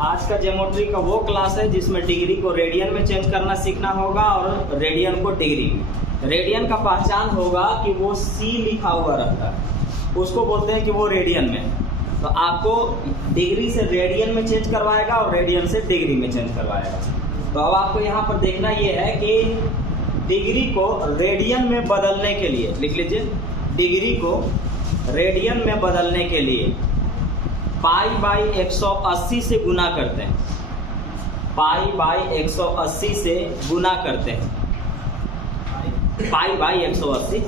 आज का ज्योमेट्री का वो क्लास है जिसमें डिग्री को रेडियन में चेंज करना सीखना होगा और रेडियन को डिग्री में। रेडियन का पहचान होगा कि वो सी लिखा हुआ रहता है, उसको बोलते हैं कि वो रेडियन में। तो आपको डिग्री से रेडियन में चेंज करवाएगा और रेडियन से डिग्री में चेंज करवाएगा। तो अब आपको यहाँ पर देखना ये है कि डिग्री को रेडियन में बदलने के लिए, लिख लीजिए, डिग्री को रेडियन में बदलने के लिए पाई बाई 180 से गुना करते हैं। पाई बाई 180 से गुना करते हैं। पाई बाई 180,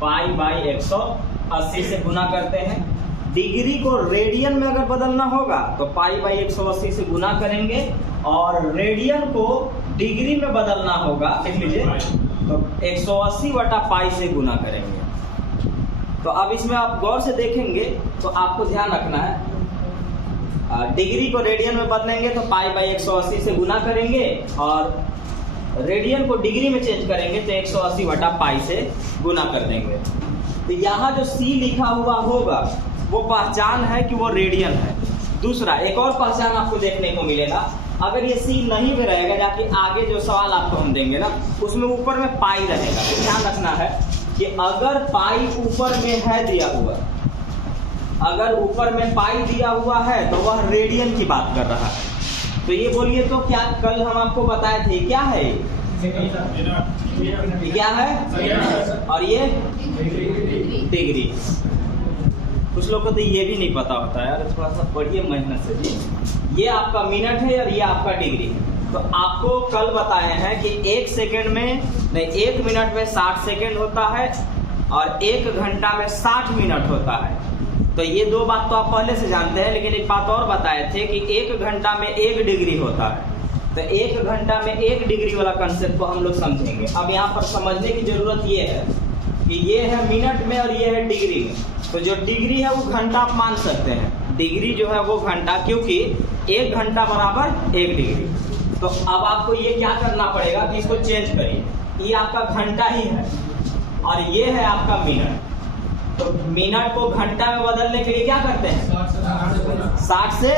पाई बाई 180 से गुना करते हैं। डिग्री को रेडियन में अगर बदलना होगा तो पाई बाई 180 से गुना करेंगे, और रेडियन को डिग्री में बदलना होगा, लिख लीजिए, तो 180 बटा पाई से गुना करेंगे। तो अब इसमें आप गौर से देखेंगे तो आपको ध्यान रखना है, डिग्री को रेडियन में बदलेंगे तो पाई बाई 180 से गुना करेंगे, और रेडियन को डिग्री में चेंज करेंगे तो 180 बटा पाई से गुना कर देंगे। तो यहाँ जो सी लिखा हुआ होगा वो पहचान है कि वो रेडियन है। दूसरा एक और पहचान आपको देखने को मिलेगा, अगर ये सी नहीं भी रहेगा, जाके आगे जो सवाल आपको हम देंगे ना उसमें ऊपर में पाई रहेगा। तो ध्यान रखना है कि अगर पाई ऊपर में है दिया हुआ, अगर ऊपर में पाई दिया हुआ है तो वह रेडियन की बात कर रहा है। तो ये बोलिए तो क्या कल हम आपको बताए थे, क्या है क्या है, और ये डिग्री। कुछ लोग को तो ये भी नहीं पता होता है यार, थोड़ा सा पढ़िए मेहनत से जी। ये आपका मिनट है और ये आपका डिग्री है। तो आपको कल बताए हैं कि 1 सेकेंड में नहीं, 1 मिनट में 60 सेकेंड होता है और 1 घंटा में 60 मिनट होता है। तो ये दो बात तो आप पहले से जानते हैं, लेकिन एक बात और बताए थे कि 1 घंटा में 1 डिग्री होता है। तो 1 घंटा में 1 डिग्री वाला कंसेप्ट को हम लोग समझेंगे। अब यहाँ पर समझने की जरूरत ये है कि ये है मिनट में और ये है डिग्री में। तो जो डिग्री है वो घंटा आप मान सकते हैं, डिग्री जो है वो घंटा, क्योंकि 1 घंटा बराबर 1 डिग्री। तो अब आपको ये क्या करना पड़ेगा कि इसको चेंज करिए, ये आपका घंटा ही है और ये है आपका मिनट। तो मिनट को घंटा में बदलने के लिए क्या करते हैं, 60 से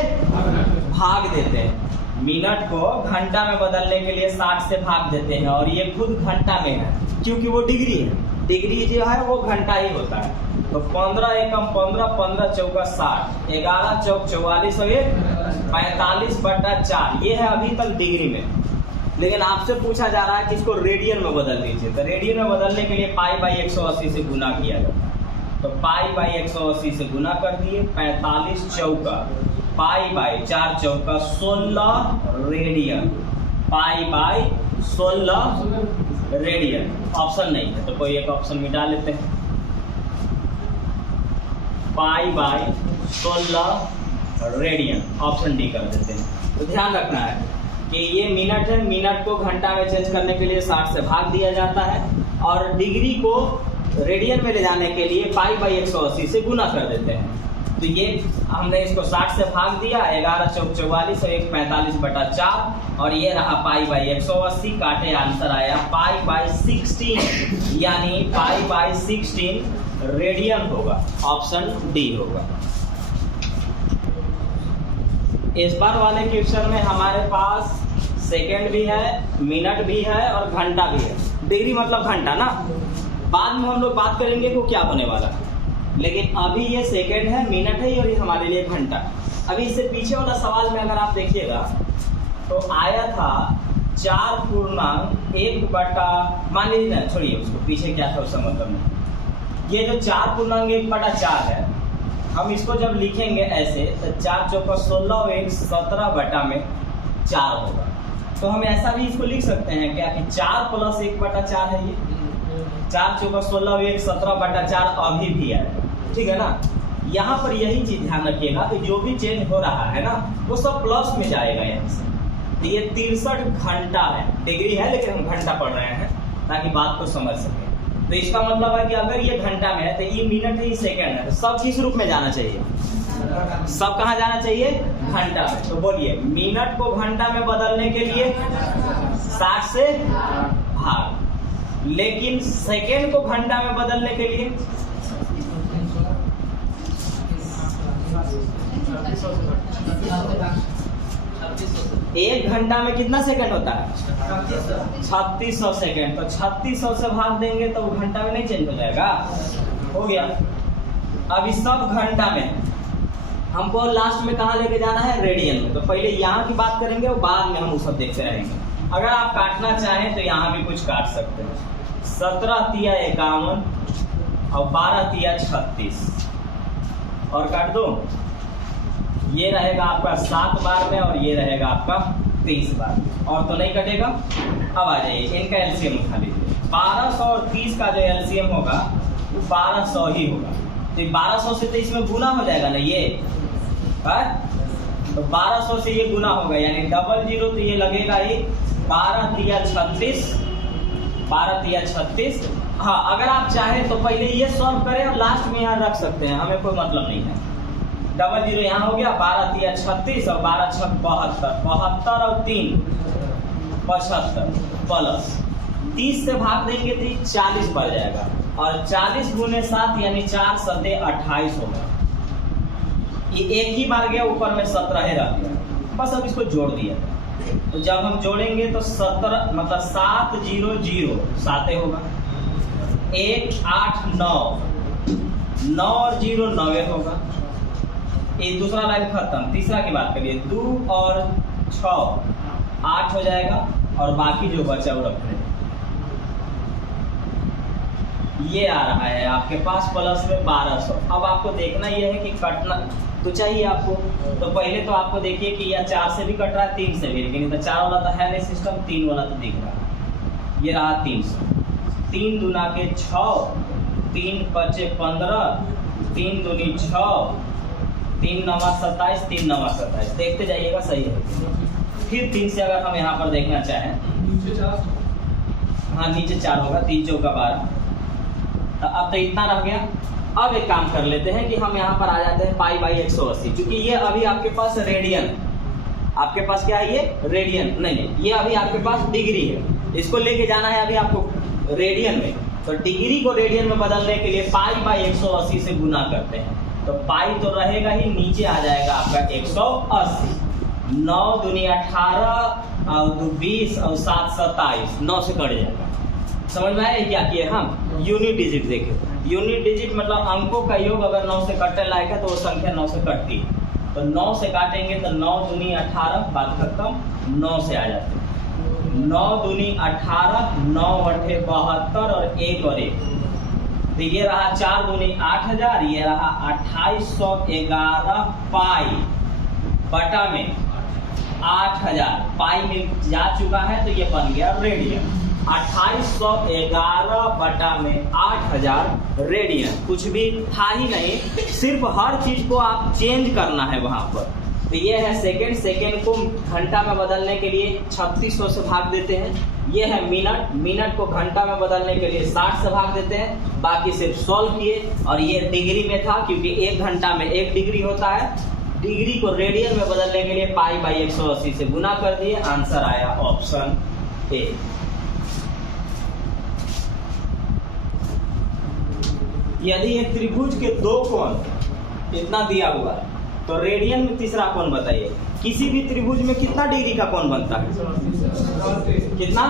भाग देते हैं। मिनट को घंटा में बदलने के लिए 60 से भाग देते हैं, और ये खुद घंटा में है क्योंकि वो डिग्री है। डिग्री जो है वो घंटा ही होता है। तो 15 एकम 15, 15 चौका 60, 11 चौक 44 और 45 बटा 4, ये है अभी तक डिग्री में। लेकिन आपसे पूछा जा रहा है कि इसको रेडियन में बदल दीजिए। तो रेडियन में बदलने के लिए पाई बाई 180 से गुना किया जाता है। तो पाई बाई 180 से गुना कर दिए, 45 चौका, पाई बाई 4 चौका 16 radian, pi by 16 radian. Option नहीं है तो कोई एक ऑप्शन मिटा लेते हैं। Pi by 16 radian, option D कर देते हैं। तो ध्यान रखना है कि ये मिनट है, मिनट को घंटा में चेंज करने के लिए 60 से भाग दिया जाता है, और डिग्री को रेडियन में ले जाने के लिए पाई बाई 180 से गुना कर देते हैं। तो ये हमने इसको 60 से भाग दिया, 11 चौक 44 और 1 45 बटा 4, और ये रहा पाई बाई 180, काटे आंसर आया पाई बाई 16, यानी पाई बाई 16 रेडियन होगा। ऑप्शन डी होगा। इस बार वाले क्वेश्चन में हमारे पास सेकंड भी है, मिनट भी है और घंटा भी है। डिग्री मतलब घंटा ना, बाद में हम लोग बात करेंगे कि क्या होने वाला है, लेकिन अभी ये सेकंड है, मिनट है और ये हमारे लिए घंटा। अभी इससे पीछे वाला सवाल में अगर आप देखिएगा तो आया था 4.1 बटा, मान लीजिए ना, छोड़िए उसको, पीछे क्या था उसका मतलब नहीं। ये जो 4.1 बटा 4 है, हम इसको जब लिखेंगे ऐसे तो 4 चौका 16 और 1 17 बटा में 4 होगा। तो हम ऐसा भी इसको लिख सकते हैं क्या कि 4 प्लस 1 बटा 4 है। ये 4 चौका 16 और 1 17 बटा 4 अभी भी है, ठीक है ना। यहाँ पर यही चीज ध्यान रखिएगा कि जो भी चेंज हो रहा है ना वो सब प्लस में जाएगा यहाँ से। तो ये 63 घंटा है, डिग्री है लेकिन हम घंटा पढ़ रहे हैं ताकि बात को समझ सके। तो इसका मतलब है कि अगर ये घंटा में है तो ये मिनट है, ये सेकंड है, तो सब किस रूप में जाना चाहिए, सब कहाँ जाना चाहिए, घंटा में। तो बोलिए मिनट को घंटा में बदलने के लिए 60 से भाग, लेकिन सेकेंड को घंटा में बदलने के लिए 1 घंटा में कितना सेकंड होता है? 3600 सेकंड। तो 3600 से भाग देंगे तो घंटा में नहीं चेंज हो जाएगा? हो गया। अब इस सब घंटा में हमको लास्ट में कहाँ लेके जाना है? रेडियन में। तो पहले यहाँ की बात करेंगे और बाद में हम वो सब देखते रहेंगे। अगर आप काटना चाहें तो यहाँ भी कुछ काट सकते हैं। 17 तिया 51 और 12 तिया 36 और काट दो। ये रहेगा आपका 7 बार में और ये रहेगा आपका 30 बार में। और तो नहीं कटेगा। अब आ जाइए, इनका एलसीएम उठा लीजिए। 1200 और 30 का जो एलसीएम होगा वो 1200 ही होगा। तो 1200 से तो इसमें गुना हो जाएगा ना ये, तो 1200 से ये गुना होगा, यानी 00 तो ये लगेगा ही 12 तिया 36, 12 तिया 36। हाँ, अगर आप चाहें तो पहले ये सॉल्व करें और लास्ट में यहाँ रख सकते हैं, हमें कोई मतलब नहीं है। 00 यहाँ हो गया, 12 तिया 36 और 12 छक 72, 72 और 3 75 प्लस 30 से भाग देंगे तो 40 बढ़ जाएगा और 40 गुने 7 यानी 4 सते 28 होगा। ये एक ही बार गया, ऊपर में 17 रह गया, बस अब इसको जोड़ दिया। तो जब हम जोड़ेंगे तो 17 मतलब 7 0 0 7 होगा, 1 8 9 9 और 0 9 होगा। ये दूसरा लाइन खत्म। तीसरा की बात करिए, 2 और 6 8 हो जाएगा और बाकी जो बचा वो रख लें। ये आ रहा है आपके पास प्लस में 1200। अब आपको देखना यह है कि कटना तो चाहिए आपको। तो पहले तो आपको देखिए कि यह 4 से भी कट रहा है, 3 से भी, लेकिन तो 4 वाला तो है नहीं सिस्टम, 3 वाला तो दिख रहा है। ये रहा 300। 3 दूना के 6, 3 पचे 15, 3 दूनी 6, 3 नवा 27, 3 नवा 27। देखते जाइएगा सही है। फिर 3 से अगर हम यहाँ पर देखना चाहें, हाँ नीचे 4 होगा, 3 चौका 12। अब तो इतना रह गया। अब एक काम कर लेते हैं कि हम यहाँ पर आ जाते हैं पाई बाई 180, क्योंकि ये अभी आपके पास रेडियन, आपके पास क्या है ये रेडियन, नहीं ये अभी आपके पास डिग्री है, इसको लेके जाना है अभी आपको रेडियन में। तो डिग्री को रेडियन में बदलने के लिए पाई बाई 180 से गुना करते हैं। तो पाई तो रहेगा ही, नीचे आ जाएगा आपका 180। 9 दूनी 18 और 2 20 और 7 27, 9 से कट जाएगा। समझ में आया क्या किए हम? यूनिट डिजिट देखे। यूनिट डिजिट मतलब अंकों का योग अगर 9 से कटने लायक है तो वो संख्या 9 से कटती है। तो 9 से काटेंगे तो 9 दूनी 18, बात खत्म, 9 से आ जाते हैं। 9 दूनी 18, 9 अठे 72 और 1 और 1। तो ये रहा 4 दूनी 8000, ये रहा 2811 पाई बटा में 8000। पाई में जा चुका है तो ये बन गया रेडियन। 2811 बटा में 8000 रेडियन। कुछ भी था ही नहीं, सिर्फ हर चीज को आप चेंज करना है वहां पर। तो ये है सेकेंड। सेकेंड को घंटा में बदलने के लिए 3600 से भाग देते हैं। ये है मिनट। मिनट को घंटा में बदलने के लिए 60 से भाग देते हैं। बाकी सिर्फ सॉल्व किए। और ये डिग्री में था क्योंकि 1 घंटा में 1 डिग्री होता है। डिग्री को रेडियन में बदलने के लिए पाई बाई 180 से गुना कर दिए। आंसर आया ऑप्शन ए। यदि एक त्रिभुज के 2 कोण इतना दिया हुआ है तो रेडियन में तीसरा कोण बताइए। किसी भी त्रिभुज में कितना डिग्री का कोण बनता है? कितना?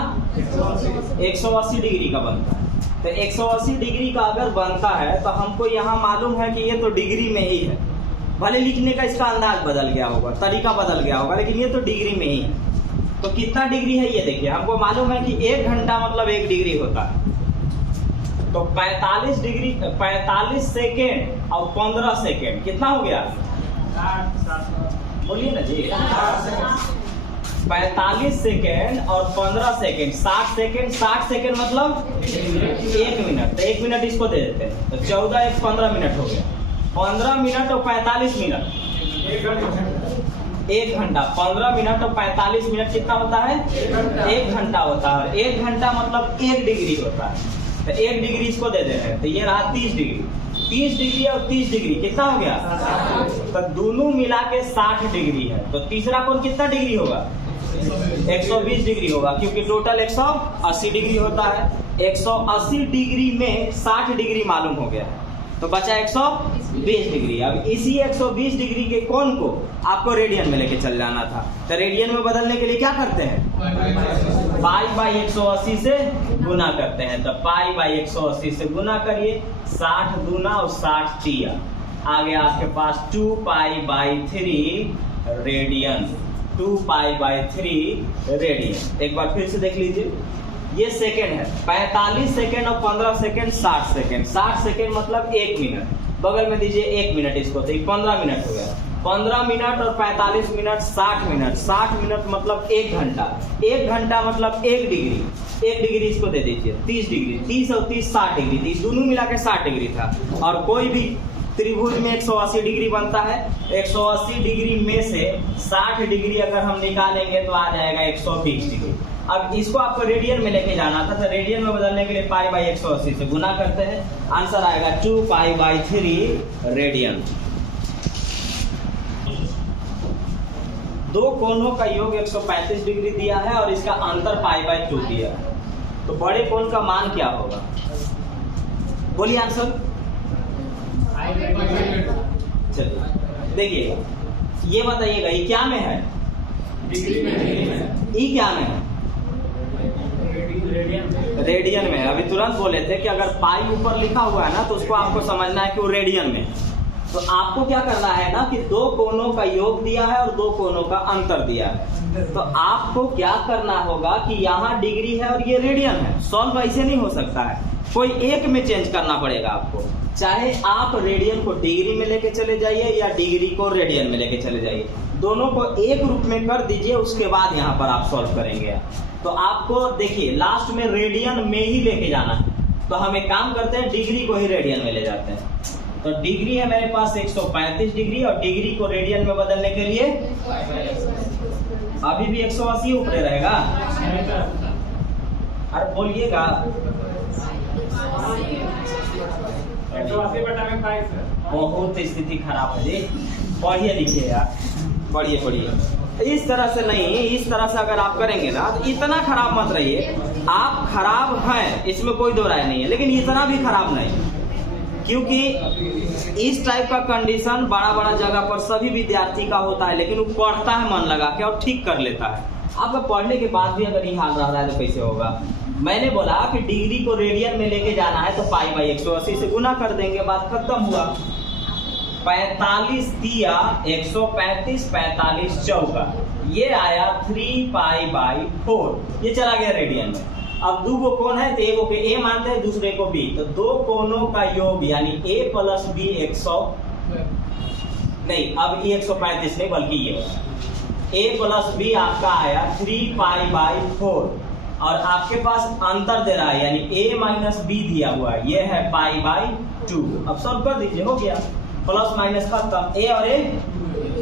180 डिग्री का बनता है। तो 180 डिग्री का अगर बनता है तो हमको यहाँ मालूम है कि ये तो डिग्री में ही है। भले लिखने का इसका अंदाज बदल गया होगा, तरीका बदल गया होगा, लेकिन ये तो डिग्री में ही है। तो कितना डिग्री है ये देखिए। हमको मालूम है कि 1 घंटा मतलब 1 डिग्री होता है। तो 45 डिग्री 45 सेकेंड और 15 सेकेंड कितना हो गया? बोलिए ना जी। 45 सेकेंड और 15 सेकेंड 60 सेकेंड। 60 सेकेंड मतलब 1 मिनट। तो 1 मिनट इसको दे देते हैं तो 14 1 15 मिनट हो गया। 15 मिनट और 45 मिनट 1 घंटा। 15 मिनट और 45 मिनट कितना होता है? 1 घंटा होता है। 1 घंटा मतलब 1 डिग्री होता है। तो 1 डिग्री इसको दे देते हैं। तो ये रहा 30 डिग्री। 30 डिग्री और 30 डिग्री कितना हो गया? तो दोनों मिला के 60 डिग्री है। तो तीसरा कोण कितना डिग्री होगा? 120 डिग्री होगा, क्योंकि टोटल 180 डिग्री होता है। 180 डिग्री में 60 डिग्री मालूम हो गया। तो बचा 120 डिग्री। अब इसी 120 डिग्री के कोण को आपको रेडियन में लेके चल जाना था। तो रेडियन में बदलने के लिए क्या करते हैं, पाई बाई 180 से गुना करते हैं। तो पाई बाई 180 से गुना करिए, 60 दूना और 60 तिया, आ गया आपके पास 2 pi by 3 radian. 2 pi by 3 radian. एक बार फिर से देख लीजिए, ये सेकेंड है, 45 सेकेंड और 15 सेकेंड 60 सेकेंड। 60 सेकेंड मतलब 1 मिनट, बगल में दीजिए 1 मिनट इसको, तो 15 मिनट हो गया। 15 मिनट और 45 मिनट 60 मिनट। 60 मिनट मतलब 1 घंटा। 1 घंटा मतलब 1 डिग्री। 1 डिग्री इसको दे दीजिए 30 डिग्री। 30 और 30 60 डिग्री, 30 दोनों मिला के 60 डिग्री था। और कोई भी त्रिभुज में 180 डिग्री बनता है। 180 डिग्री में से 60 डिग्री अगर हम निकालेंगे तो आ जाएगा 120 डिग्री। अब इसको आपको रेडियन में लेके जाना था, तो रेडियन में बदलने के लिए पाई बाई 180 से गुना करते हैं। आंसर आएगा 2 पाई बाई 3 रेडियन। दो कोणों का योग 135 डिग्री दिया है और इसका अंतर पाई बाई 2 दिया है। तो बड़े कोण का मान क्या होगा, बोलिए आंसर। चलिए देखिएगा, ये बताइएगा ये क्या में है, डिग्री में। ई क्या में है, रेडियन में। अभी तुरंत बोले थे कि अगर पाई ऊपर लिखा हुआ है ना तो उसको आपको समझना है कि वो रेडियन में। तो आपको क्या करना है ना कि दो कोणों का योग दिया है और दो कोणों का अंतर दिया है। तो आपको क्या करना होगा कि यहाँ डिग्री है और ये रेडियन है। सॉल्व ऐसे नहीं हो सकता है, कोई एक में चेंज करना पड़ेगा आपको। चाहे आप रेडियन को डिग्री में लेके चले जाइए या डिग्री को रेडियन में लेके चले जाइए, दोनों को एक रूप में कर दीजिए, उसके बाद यहाँ पर आप सॉल्व करेंगे। तो आपको देखिए लास्ट में रेडियन में ही लेके जाना है। तो हम एक काम करते हैं, डिग्री को ही रेडियन में ले जाते हैं। तो डिग्री है मेरे पास 135 डिग्री और डिग्री को रेडियन में बदलने के लिए अभी भी 180 ऊपर रहेगा। अरे बोलिएगा, 180/5 बहुत स्थिति खराब है जी। पढ़िए लिखिए यार, पढ़िए पढ़िए। इस तरह से नहीं, इस तरह से अगर आप करेंगे ना तो इतना खराब मत रहिए। आप खराब हैं, इसमें कोई दो राय नहीं है, लेकिन इतना भी खराब नहीं, क्योंकि इस टाइप का कंडीशन बड़ा बड़ा जगह पर सभी विद्यार्थी का होता है, लेकिन वो पढ़ता है मन लगा के और ठीक कर लेता है। आपका पढ़ने के बाद भी अगर ये हाल रह रहा है तो कैसे होगा। मैंने बोला कि डिग्री को रेडियन में लेके जाना है तो पाई बाई 180 से गुना कर देंगे, बात खत्म हुआ। 45 तिया 135, 45 चौका, ये आया 3 पाई बाई 4, ये चला गया रेडियन में। अब दो गो कोण है तो एगो के ए मानते हैं, दूसरे को बी। तो दो कोणों का योग यानी a प्लस बी 100 नहीं, अब ये 135 नहीं बल्कि ये a प्लस बी आपका आया 3 पाई बाई 4 और आपके पास अंतर दे रहा है यानी a माइनस बी दिया हुआ है, ये है पाई बाई 2। अब सॉल्व कर दीजिए, हो गया। प्लस माइनस खत्म, a और a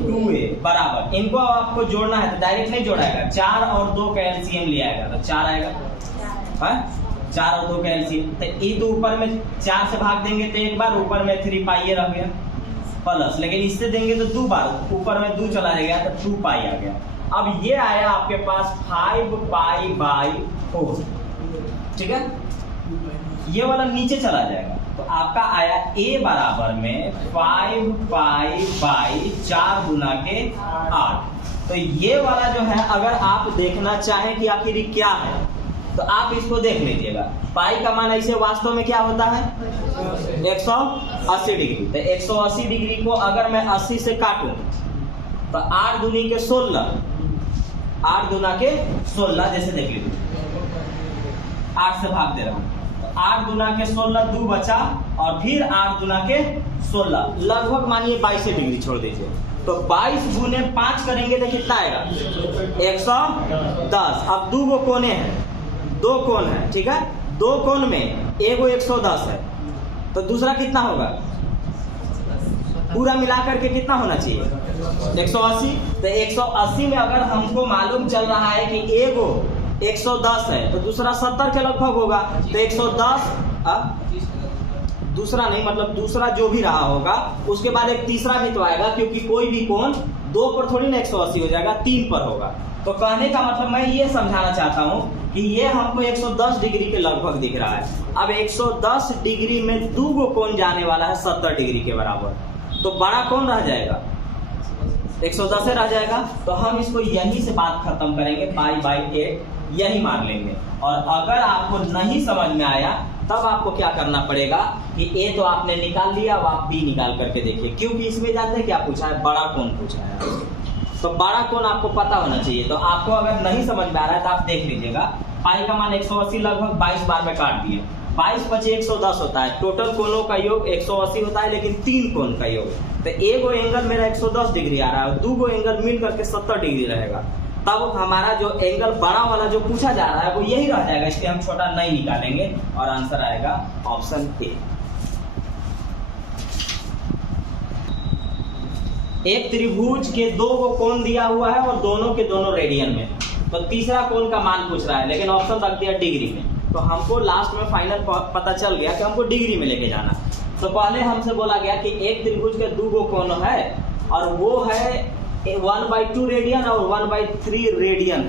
2a बराबर। इनको आपको जोड़ना है तो डायरेक्ट नहीं जोड़ाएगा, 4 और 2 का एलसीएम ले आएगा तो 4 आएगा। 4 और 2 का एलसीएम, तो ई तो ऊपर में 4 से भाग देंगे तो एक बार, ऊपर में 3 पाई ये रह गया प्लस, लेकिन इससे देंगे तो 2 बार, ऊपर में 2 चला जाएगा तो 2 पाई आ गया। अब ये आया आपके पास 5 पाई बाई 4, ठीक है, ये वाला नीचे चला जाएगा तो आपका आया a बराबर में 5 पाई बाई 4 गुना के 8। तो ये वाला जो है अगर आप देखना चाहें कि आखिर क्या है तो आप इसको देख लीजिएगा। पाई का मान ऐसे वास्तव में क्या होता है 180 डिग्री। तो 180 डिग्री को अगर मैं 80 से काटूं तो 8 दूनी के 16, 8 गुना के 16, जैसे देख लीजिए 8 से भाग दे रहा हूं, 8 गुना के 16, 2 बचा और फिर 8 गुना के 16, लगभग मानिए 22 डिग्री छोड़ दीजिए। तो 22 गुने 5 करेंगे तो कितना आएगा 110। अब 2 गो कोने हैं, 2 कोण है, ठीक है, 2 कोण में एगो 110 है तो दूसरा कितना होगा, पूरा मिलाकर के कितना होना चाहिए 180। तो 180 में अगर हमको मालूम चल रहा है कि एगो 110 है तो दूसरा 70 के लगभग होगा। तो 110 दूसरा नहीं, मतलब दूसरा जो भी रहा होगा उसके बाद एक तीसरा भी तो आएगा, क्योंकि कोई भी कोण 2 पर थोड़ी ना 180 हो जाएगा, 3 पर होगा। तो कहने का मतलब मैं ये समझाना चाहता हूँ कि ये हमको 110 डिग्री के लगभग दिख रहा है। अब 110 डिग्री में 2 गो कोण जाने वाला है 70 डिग्री के बराबर, तो बड़ा कौन रह जाएगा? 110 रह जाएगा। तो हम इसको यहीं से बात खत्म करेंगे, π/8 यही मान लेंगे। और अगर आपको नहीं समझ में आया तब आपको क्या करना पड़ेगा कि ए तो आपने निकाल लिया, अब आप बी निकाल करके देखिए, क्योंकि इसमें जानते हैं क्या पूछा है? बड़ा कोण पूछा है। तो बड़ा कोण आपको पता होना चाहिए। तो आपको अगर नहीं समझ में आ रहा है तो आप देख लीजिएगा, पाई का मान 180 लगभग 22 बार में काट दिए, 22 × 5 110 होता है। टोटल कोणों का योग 180 होता है, लेकिन 3 कोण का योग। तो एगो एंगल मेरा 110 डिग्री आ रहा है और 2 गो एंगल मिल करके 70 डिग्री रहेगा। तब हमारा जो एंगल बड़ा वाला जो पूछा जा रहा है वो यही रह जाएगा, इसलिए हम छोटा नहीं निकालेंगे और आंसर आएगा ऑप्शन ए। एक त्रिभुज के 2 गो कोण दिया हुआ है और दोनों के दोनों रेडियन में, तो तीसरा कोण का मान पूछ रहा है, लेकिन ऑप्शन रख दिया डिग्री में। तो हमको लास्ट में फाइनल पता चल गया कि हमको डिग्री में लेके जाना। तो पहले हमसे बोला गया कि एक त्रिभुज के 2 गो कोण है और वो है 1/2 रेडियन और 1/3 रेडियन।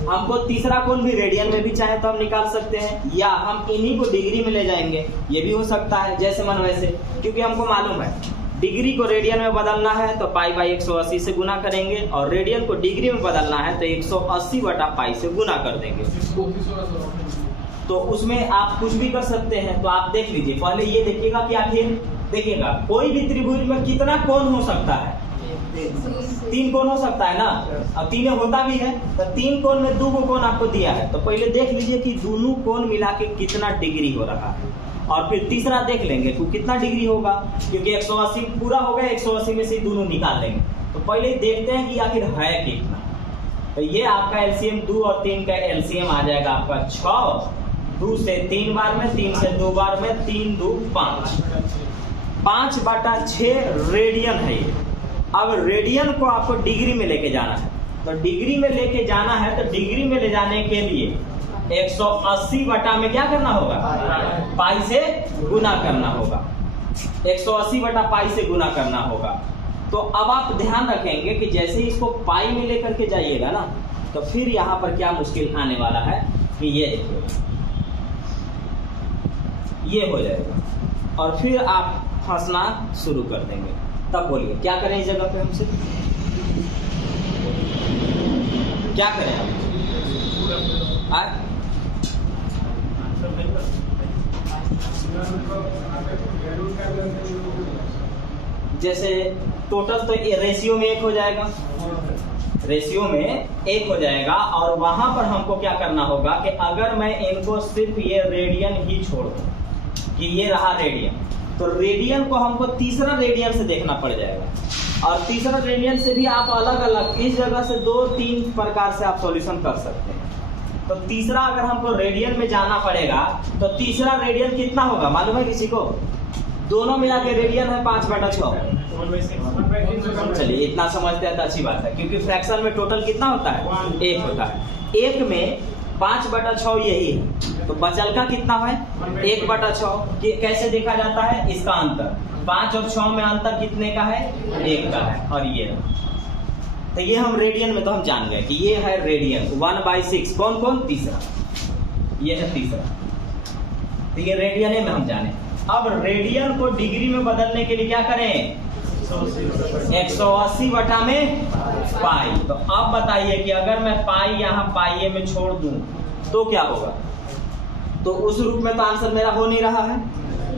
हमको तीसरा कोण भी रेडियन में भी चाहे तो हम निकाल सकते हैं, या हम इन्हीं को डिग्री में ले जाएंगे, ये भी हो सकता है, जैसे मन वैसे। क्योंकि हमको मालूम है डिग्री को रेडियन में बदलना है तो π/180 से गुना करेंगे, और रेडियन को डिग्री में बदलना है तो 180/π से गुना कर देंगे। तो उसमें आप कुछ भी कर सकते हैं। तो आप देख लीजिए, पहले ये देखिएगा कि आखिर देखिएगा कोई भी त्रिभुज में कितना कोण हो सकता है? 3 कोण हो सकता है ना। अब 3 होता भी है, तो 3 कोण में 2 गो कोण आपको दिया है। तो पहले देख लीजिए कि दोनों कोण मिला के कितना डिग्री हो रहा है, और फिर तीसरा देख लेंगे तो कितना डिग्री होगा, क्योंकि 180 पूरा हो गया, 180 में से दोनों निकाल लेंगे। तो पहले देखते हैं कि आखिर है कितना। तो ये आपका एलसीएम 2 और 3 का एलसीएम आ जाएगा आपका 6। 2 से 3 बार में, 3 से 2 बार में, 3 2 5, 5/6 रेडियन है ये। अब रेडियन को आपको डिग्री में लेके जाना है, तो डिग्री में लेके जाना है तो डिग्री में ले जाने के लिए 180 में क्या करना होगा? पाई से गुना करना होगा। 180/π से गुना करना होगा। तो अब आप ध्यान रखेंगे कि जैसे ही इसको पाई में लेकर के जाइएगा ना, तो फिर यहाँ पर क्या मुश्किल आने वाला है कि ये देखिए, ये हो जाएगा और फिर आप फंसना शुरू कर देंगे। तब बोलिए क्या करें इस जगह पे? हमसे क्या करें आप? जैसे टोटल तो रेशियो में 1 हो जाएगा, रेशियो में 1 हो जाएगा, और वहां पर हमको क्या करना होगा कि अगर मैं इनको सिर्फ ये रेडियन ही छोड़ दूं कि ये रहा रेडियन, तो रेडियन को हमको तीसरा रेडियन से देखना पड़ जाएगा। और तीसरा रेडियन से भी आप अलग अलग इस जगह से 2-3 प्रकार से आप सॉल्यूशन कर सकते हैं। तो तीसरा अगर हमको रेडियन में जाना पड़ेगा तो तीसरा रेडियन कितना होगा मालूम है किसी को? दोनों मिला के रेडियन है 5/6। चलिए इतना समझते हैं तो अच्छी बात है, क्योंकि फ्रैक्शन में टोटल कितना होता है? 1 होता है। 1 में 5/6 यही है, तो बचल का कितना है? 1/6। कैसे देखा जाता है? इसका अंतर 5 और 6 में अंतर कितने का है? 1 का है। और ये तो ये हम रेडियन में तो हम जान गए कि ये है रेडियन 1/6। कौन कौन? तीसरा, ये है तीसरा। तो ये रेडियन में हम जाने। अब रेडियन को डिग्री में बदलने के लिए क्या करें? 180 में पाई। तो अब बताइए कि अगर मैं पाई यहाँ पाई में छोड़ दूं तो क्या होगा? तो उस रूप में तो आंसर मेरा हो नहीं रहा है।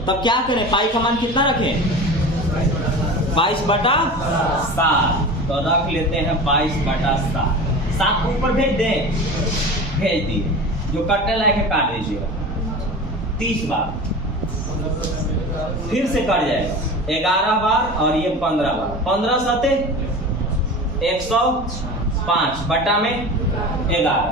तब क्या करें? पाई का मान कितना रखें? 22/7। तो रख लेते हैं 22/7। 7 को ऊपर भेज दें, भेज दिए। जो कटने लायक है काट दीजिएगा 30 बार, फिर से कट जाएगा 11 बार, और ये 15 बार। 15 सते 105 बटा में 11।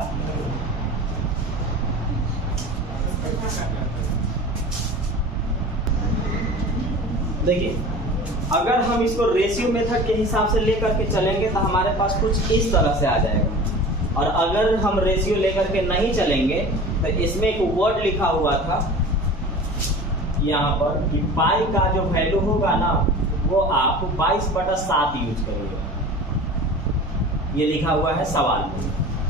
देखिए अगर हम इसको रेशियो मेथड के हिसाब से लेकर के चलेंगे तो हमारे पास कुछ इस तरह से आ जाएगा, और अगर हम रेशियो लेकर के नहीं चलेंगे तो इसमें एक वर्ड लिखा हुआ था यहाँ पर कि पाई का जो वैल्यू होगा ना वो आप 22/7 यूज करेंगे, ये लिखा हुआ है सवाल में।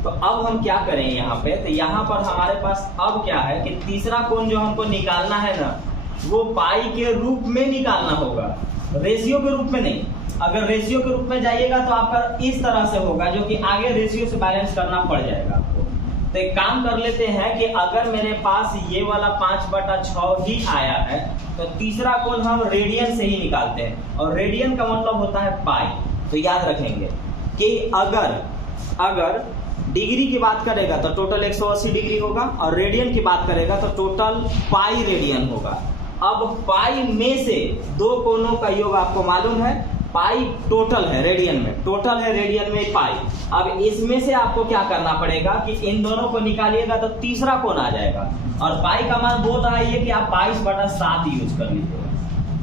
तो अब हम क्या करें यहाँ पे, तो यहाँ पर हमारे पास अब क्या है कि तीसरा कोण जो हमको निकालना है ना वो पाई के रूप में निकालना होगा, रेशियो के रूप में नहीं। अगर रेशियो के रूप में जाइएगा तो आपका इस तरह से होगा जो कि आगे रेशियो से बैलेंस करना पड़ जाएगा आपको। तो एक काम कर लेते हैं कि अगर मेरे पास ये वाला 5/6 ही आया है तो तीसरा कोण हम रेडियन से ही निकालते हैं, और रेडियन का मतलब होता है पाई। तो याद रखेंगे कि अगर डिग्री की बात करेगा तो टोटल 180 डिग्री होगा, और रेडियन की बात करेगा तो टोटल पाई रेडियन होगा। अब पाई में से दो कोणों का योग आपको मालूम है, पाई टोटल है रेडियन में, टोटल है रेडियन में पाई। अब इसमें से आपको क्या करना पड़ेगा कि इन दोनों को निकालिएगा तो तीसरा कोण आ जाएगा, और पाई का मान बोल रहा है ये कि आप 22/7 यूज कर लीजिएगा।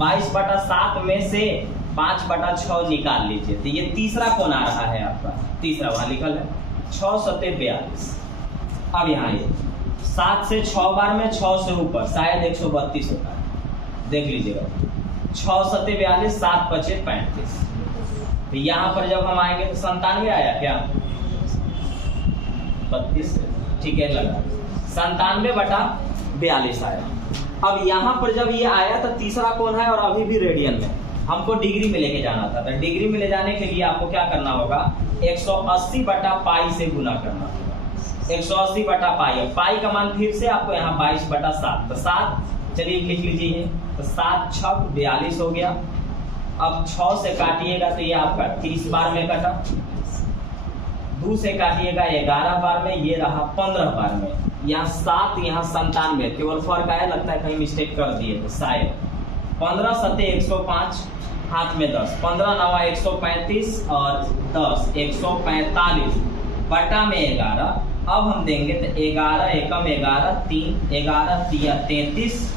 22/7 में से 5/6 निकाल लीजिए, तो ये तीसरा कोण आ रहा है आपका, तीसरा वहां लिखल है 6 सत्ते 42। अब यहाँ ये 7 से 6 बार में 6 से ऊपर शायद 132 होता है, देख लीजिएगा। 6 सत्ते 42, 7 पचे 35। तो यहाँ पर जब हम आएंगे तो 97 आया क्या, 32 ठीक है लगा, 97/42 आया। अब यहाँ पर जब ये आया तो तीसरा कोण है और अभी भी रेडियन में, हमको डिग्री में लेके जाना था। तो डिग्री में ले जाने के लिए आपको क्या करना होगा, 180/पाई से गुना करना होगा। 180/पाई, पाई का मान फिर से आपको यहाँ 22/7, तो 7 चलिए लिख लीजिए, तो 7 छक 42 हो गया। अब 6 से काटिएगा तो ये आपका 30 बार में कटा, 2 से काटिएगा 11 बार में, ये रहा 15 बार में। यहाँ 7 यहाँ 97, केवल फर्क आया, लगता है कहीं मिस्टेक कर दिए तो शायद। 15 सत्ते 105, हाथ में 10, 15 9 135 और 10 145 बटा में 11। अब हम देंगे तो 11 एकम 11, 3 11 तिया 33,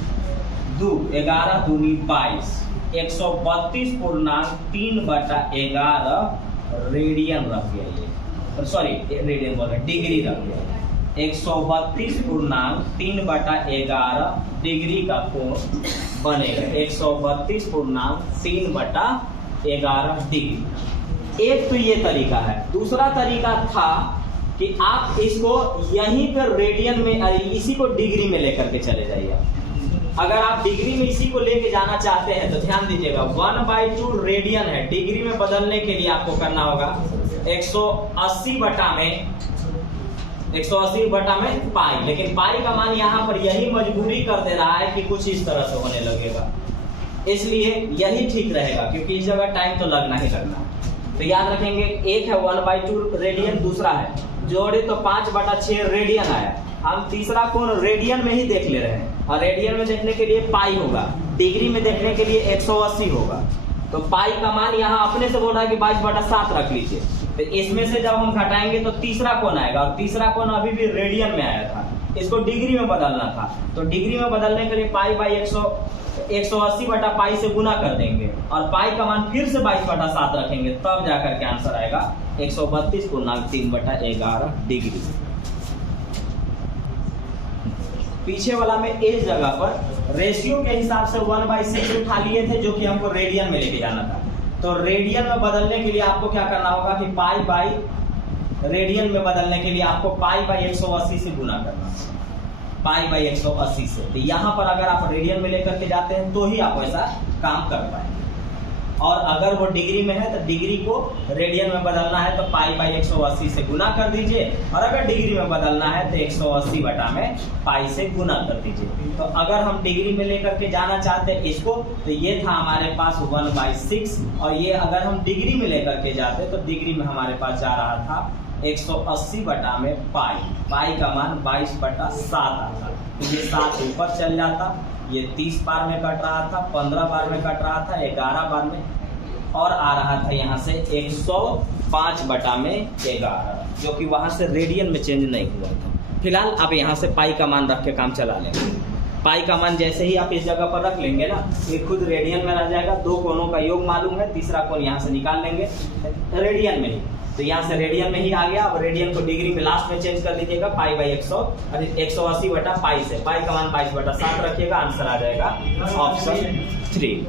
2 11 दूनी 22, 132.3/11 रेडियन रख गया ये, सॉरी रेडियन बोल रहे डिग्री रख गया। 132.3/11 डिग्री का कोण बनेगा, 132.3/11 डिग्री। एक तो ये तरीका है। दूसरा तरीका था कि आप इसको यहीं पर रेडियन में, इसी को डिग्री में लेकर के चले जाइए। अगर आप डिग्री में इसी को लेके जाना चाहते हैं तो ध्यान दीजिएगा, 1/2 रेडियन है, डिग्री में बदलने के लिए आपको करना होगा 180/में पाई। लेकिन पाई का मान यहाँ पर यही मजबूरी कर दे रहा है कि कुछ इस तरह से होने लगेगा, इसलिए यही ठीक रहेगा, क्योंकि इस जगह टाइम तो लगना ही लगना। तो याद रखेंगे, एक है 1/2 रेडियन, दूसरा है जोड़े तो 5/6 रेडियन आया। हम तीसरा कोण रेडियन में ही देख ले रहे हैं, और रेडियन में देखने के लिए पाई होगा, डिग्री में देखने के लिए 180 होगा। तो पाई का मान यहाँ अपने से बोल रहा है कि 22/7 रख लीजिए। तो इसमें से जब हम घटाएंगे तो तीसरा कोण आएगा, और तीसरा कोण अभी भी रेडियन में आया था, इसको डिग्री में बदलना था। तो डिग्री में बदलने के लिए पाई बाई 180/पाई से गुना कर देंगे, और पाई का मान फिर से 22/7 रखेंगे, तब जाकर के आंसर आएगा 132.3/11 डिग्री। पीछे वाला में इस जगह पर रेशियो के हिसाब से 1/6 उठा लिए थे, जो कि हमको रेडियन में लेके जाना था। तो रेडियन में बदलने के लिए आपको क्या करना होगा कि पाई बाई रेडियन में बदलने के लिए आपको पाई बाई 180 से गुना करना होगा, पाई बाई 180 से। तो यहाँ पर अगर आप रेडियन में लेकर के जाते हैं तो ही आप ऐसा काम कर पाएंगे, और अगर वो डिग्री में है तो डिग्री को रेडियन में बदलना है तो पाई बाई 180 से गुना कर दीजिए, और अगर डिग्री में बदलना है तो 180/पाई से गुना कर दीजिए। तो अगर हम डिग्री में लेकर के जाना चाहते हैं इसको, तो ये था हमारे पास 1/6, और ये अगर हम डिग्री में लेकर के जाते तो डिग्री में हमारे पास जा रहा था 180/पाई। पाई का मान 22/7 आता, तो ये 7 ऊपर चल जाता, ये 30 बार में कट रहा था, 15 बार में कट रहा था, 11 बार में, और आ रहा था यहाँ से 105/11, जो कि वहाँ से रेडियन में चेंज नहीं हुआ था। फिलहाल आप यहाँ से पाई का मान रख के काम चला लेंगे। पाई का मान जैसे ही आप इस जगह पर रख लेंगे ना, ये खुद रेडियन में रह जाएगा। दो कोणों का योग मालूम है, तीसरा कोण यहाँ से निकाल लेंगे रेडियन में ही। तो यहाँ से रेडियन में ही आ गया। अब रेडियन को डिग्री में लास्ट में चेंज कर लीजिएगा, पाई बाई 100 और 180 बटा पाई से, पाई का मान 22/7 रखिएगा, आंसर आ जाएगा ऑप्शन 3।